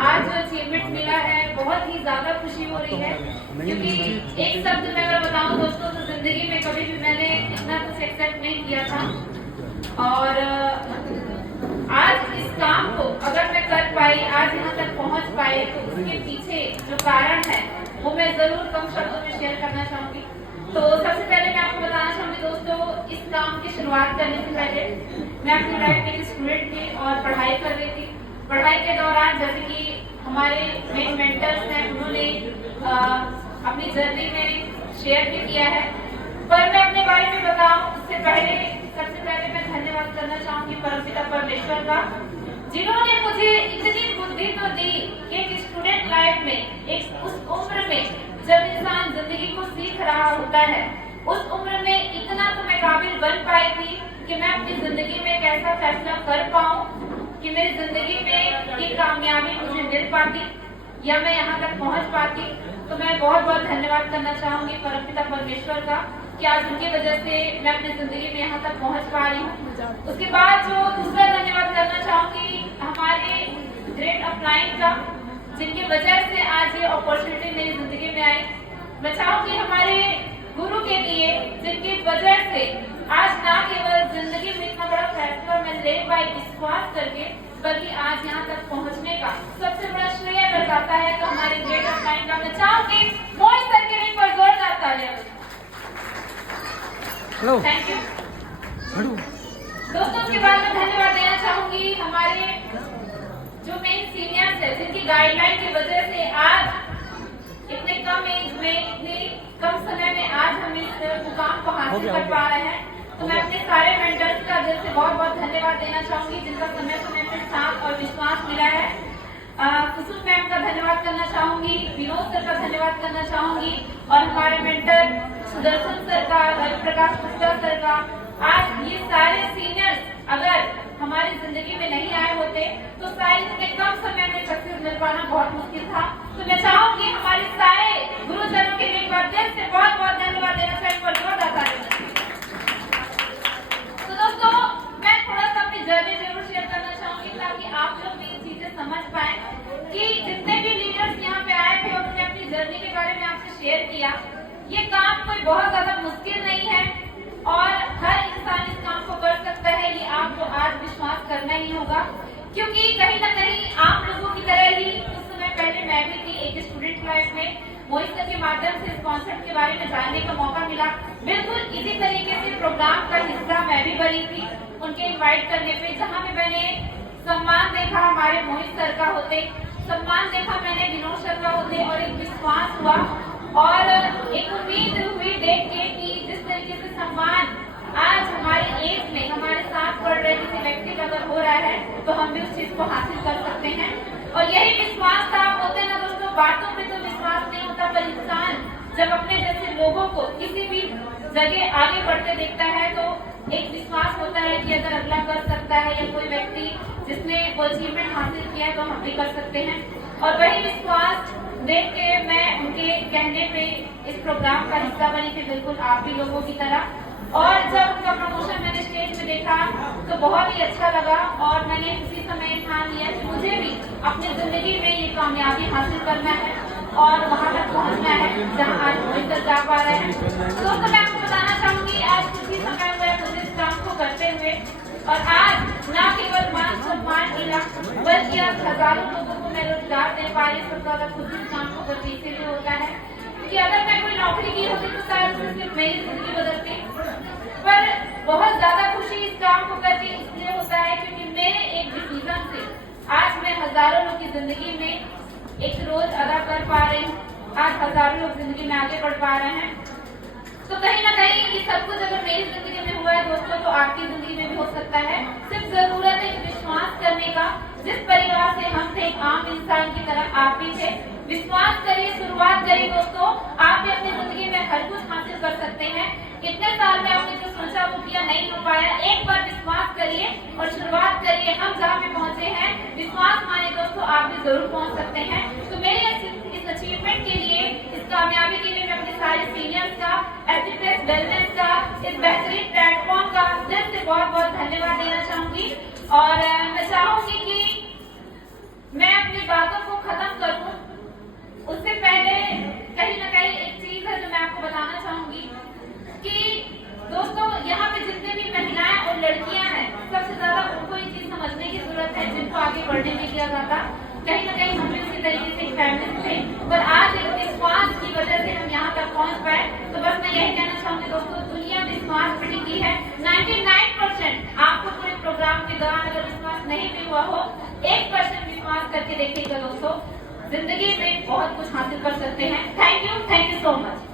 आज जो अचीवमेंट मिला है बहुत ही ज्यादा खुशी हो रही है, क्योंकि एक शब्द में अगर बताऊं दोस्तों तो जिंदगी में कभी भी मैंने इतना कुछ एक्सेप्ट नहीं किया था। और आज इस काम को अगर मैं कर पाई, आज यहाँ तक पहुँच पाई, तो उसके पीछे जो कारण है वो मैं जरूर कम शब्दों में शेयर करना चाहूंगी। तो सबसे पहले मैं आपको बताना चाहूंगी दोस्तों, इस काम की शुरुआत करने से पहले मैं अपनी लाइफ में एक स्टूडेंट थी और पढ़ाई कर रही थी। पढ़ाई के दौरान जैसे कि हमारे मेन मेंटर्स हैं, उन्होंने अपनी जर्नी में शेयर भी किया है। पर मैं अपने बारे में बताऊं उससे पहले सबसे पहले मैं धन्यवाद करना चाहूंगी परमपिता परमेश्वर का, जिन्होंने मुझे इतनी बुद्धि तो दी कि एक स्टूडेंट लाइफ में, एक उस उम्र में जब इंसान जिंदगी को सीख रहा होता है, उस उम्र में इतना तो मैं काबिल बन पाई थी कि मैं अपनी जिंदगी में एक ऐसा फैसला कर पाऊं कि मेरी जिंदगी में ये कामयाबी मुझे मिल पाती या मैं यहाँ तक पहुँच पाती। तो मैं बहुत बहुत धन्यवाद करना चाहूंगी परमपिता परमेश्वर का कि आज उनकी वजह से मैं अपनी जिंदगी में यहाँ तक पहुँच पा रही हूँ। उसके बाद जो दूसरा धन्यवाद करना चाहूंगी हमारे ग्रेट अपलाइन का, जिनकी वजह से आज ये अपॉर्चुनिटी मेरी जिंदगी में आई। मैं चाहूंगी हमारे गुरु के लिए, जिनकी वजह से आज ना केवल जिंदगी में इतना बड़ा फैसला मैं ले पाई विश्वास करके, बल्कि आज यहाँ तक पहुँचने का सबसे बड़ा श्रेय बरसाता है तो हमारे ग्रेट अपलाइन का। मैं चाहूंगी मोहित सर के लिए पर जोरदार तालियां। थैंक यू दोस्तों। उसके बाद मैं धन्यवाद देना चाहूंगी हमारे जो मेन सीनियर्स है, जिनकी गाइडलाइन की वजह से आज इतने कम एज में, इतने कम समय में आज हम इस मुकाम को हासिल कर पा रहे हैं। तो मैं अपने सारे मेंटर्स का दिल से बहुत बहुत धन्यवाद देना चाहूंगी, जिनका समय समय पर साथ और विश्वास मिला है। कुसुम मैम का धन्यवाद करना चाहूंगी, विनोद सर का धन्यवाद करना चाहूंगी, और हमारे मेंटर सुदर्शन सर का, रवि प्रकाश गुप्ता सर का। आज ये सारे सीनियर्स अगर हमारी जिंदगी में नहीं आए होते तो शायद इतने कम समय में सक्सेस मिल पाना बहुत मुश्किल था। तो मैं चाहूंगी हमारे सारे गुरुजनों के लिए एक बार दिल से बहुत बहुत धन्यवाद देना चाहिए। तो दोस्तों मैं थोड़ा सा अपनी जर्नी जरूर शेयर करना चाहूंगी ताकि आप लोग भी ये चीजें समझ पाए कि जितने भी लीडर्स यहाँ पे आए थे उन्होंने अपनी जर्नी के बारे में आपसे शेयर किया। ये काम कोई बहुत ज्यादा मुश्किल नहीं है और हर इंसान इस काम को कर सकता है, ये आपको आज विश्वास करना ही होगा। क्योंकि कहीं ना कहीं आप लोगों की तरह ही कुछ समय पहले मैं भी थी एक स्टूडेंट लाइफ में। मोहित सर के माध्यम से इस कॉन्सेप्ट के बारे में जानने का मौका मिला। बिल्कुल इसी तरीके से प्रोग्राम का हिस्सा मैं भी बनी थी उनके इन्वाइट करने पे, जहाँ पे मैंने सम्मान देखा हमारे मोहित सर का होते, सम्मान देखा मैंने विनोद सर का होते, और एक विश्वास हुआ और एक उम्मीद हुई देख के कि जिस तरीके से सम्मान आज हमारे एज में हमारे साथ पढ़ रहे किसी व्यक्ति का अगर हो रहा है तो हम भी उस चीज को हासिल कर सकते हैं। और यही विश्वास था। होते ना दोस्तों, बातों में तो विश्वास नहीं होता, पर इंसान जब अपने जैसे लोगों को किसी भी जगह आगे बढ़ते देखता है तो एक विश्वास होता है कि अगर अगला कर सकता है या कोई व्यक्ति जिसने वो अचीवमेंट हासिल किया है तो हम भी कर सकते हैं। और वही विश्वास देख के मैं उनके कहने पे इस प्रोग्राम का हिस्सा बनी थी, बिल्कुल आप भी लोगों की तरह। और जब उनका प्रमोशन मैंने स्टेज में देखा तो बहुत ही अच्छा लगा और मैंने उसी समय ठान लिया कि मुझे भी अपनी जिंदगी में ये कामयाबी हासिल करना है और वहां तक पहुंचना है जहां आज मोहित सर जा पा रहे हैं। तो दोस्तों मैं आपको बताना चाहूंगी आज कुछ ही समय हुआ मुझे इस काम को करते हुए, और आज ना केवल मान सम्मान मिला बल्कि आज हजारों लोगों को मैं रोजगार दे पा रही। सबसे ज्यादा खुद इस काम को करने के लिए होता है कि अगर मैं कोई नौकरी की होती तो शायद उससे सिर्फ मेरी जिंदगी बदलती, पर बहुत ज्यादा खुशी इस काम को करके इसलिए होता है क्योंकि मेरे एक डिसीजन से आज मैं हजारों लोग की जिंदगी में एक रोज अदा कर पा रही हूँ, आज हजारों लोग जिंदगी में आगे बढ़ पा रहे हैं। तो कहीं ना कहीं ये सब कुछ अगर मेरी जिंदगी में हुआ है दोस्तों तो आपकी जिंदगी में भी हो सकता है। सिर्फ जरूरत है विश्वास करने का। जिस परिवार से हम थे, एक आम इंसान की तरह आप भी थे। विश्वास करिए, शुरुआत करिए दोस्तों, आप भी अपनी जिंदगी में हर कुछ हासिल कर सकते हैं। इतने साल में आपने जो सोचा वो किया नहीं हो पाया, एक बार विश्वास करिए और शुरुआत करिए। हम जहाँ पे पहुँचे हैं विश्वास माने दोस्तों आप भी जरूर पहुँच सकते हैं। तो मेरे इस अचीवमेंट के लिए, इस कामयाबी के लिए मैं अपने सारे सीनियर्स का, एचपीएस वेलनेस का, इस बेहतरीन प्लेटफॉर्म का दिल से बहुत बहुत धन्यवाद देना चाहूंगी। और मैं चाहूंगी कि मैं अपनी बातों को है जिनको आगे बढ़ने नहीं दिया जाता। कहीं ना कहीं हम भी उसी तरीके से एक फैमिली थे, पर आज एक विश्वास की वजह से हम यहाँ तक पहुँच पाए। तो बस मैं यही कहना चाहूंगी दोस्तों, दुनिया में स्मार्ट सिटी की है 99%। आपको पूरे प्रोग्राम के दौरान अगर विश्वास नहीं भी हुआ हो, 1% विश्वास करके देखिएगा दोस्तों, जिंदगी में बहुत कुछ हासिल कर सकते हैं। Thank you so much.